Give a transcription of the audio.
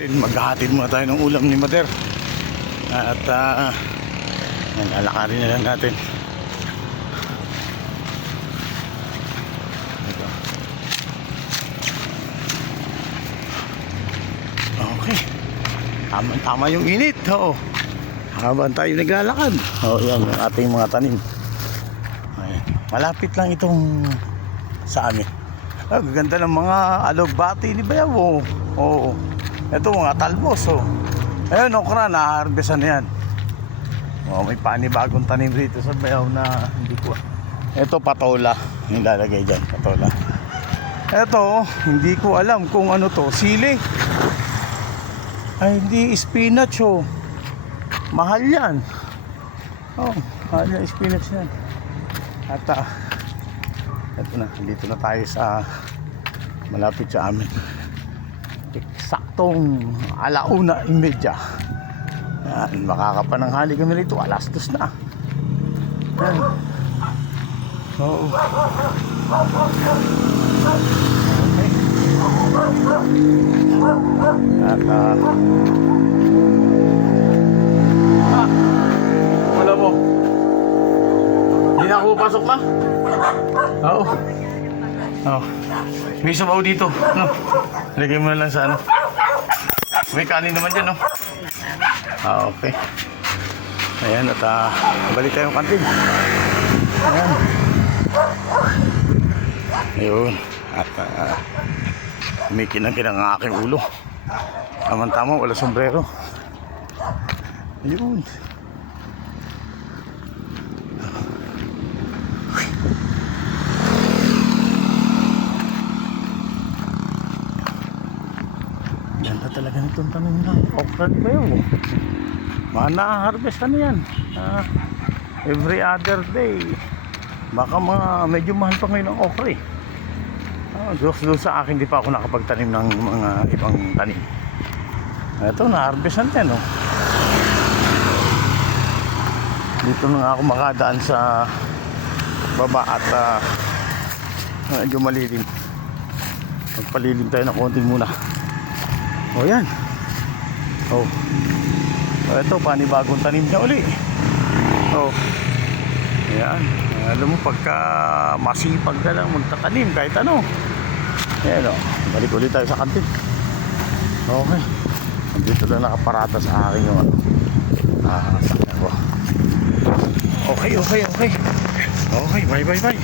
Maghahatid muna tayo ng ulam ni Mother. At lalakarin na lang natin. Ito. Okay. Tama yung init. Oo. Habang tayo naglalakad. Yan yung ating mga tanim. Ayan. Malapit lang itong sa amin. Gaganda ng mga alugbati ni Bayaw. Oo. Ito mga talbos. Ayun, okra, na-harvestan na yan. May panibagong tanim rito sa Bayaw na hindi ko. Ito patola, yung lalagay dyan, patola. Ito, hindi ko alam kung ano to, sili. Ay, hindi, spinach. Mahal yan. Mahal yan, spinach yan. At ito na, dito na tayo sa malapit sa amin. Eksaktong 1:30. Yan, makakapananghali kami rito, 2:00 na. Yan. Oo. Okay. At wala mo. Hindi na ako pasok ma. Oo. May sabaw dito, no? Lagay mo na lang sa ano. May kanin naman dyan, no? Okay. Ayan, at balik tayong kantin. Ayan. Ayun. At kumikinang-kinang ang aking ulo. Tama-tama, wala sombrero. Ayun. Ganda talaga nitong tanim na okra ba yun? Mga na-harvest na yan. Every other day. Baka medyo mahal pa ngayon ang okra. Doon sa akin di pa ako nakapagtanim ng mga ibang tanim. Ito na-harvest na yan. Dito na nga ako makadaan sa baba at medyo malilim. Magpalilim tayo ng konti muna. Yan. Ito panibagong tanim niya uli. Yan. Alam mo pagka masipag ka lang magtatanim kahit ano. Ayan balik ulit tayo sa kantin. Okay. Dito lang nakaparata sa akin yung sakyan ko. Okay. Okay, bye.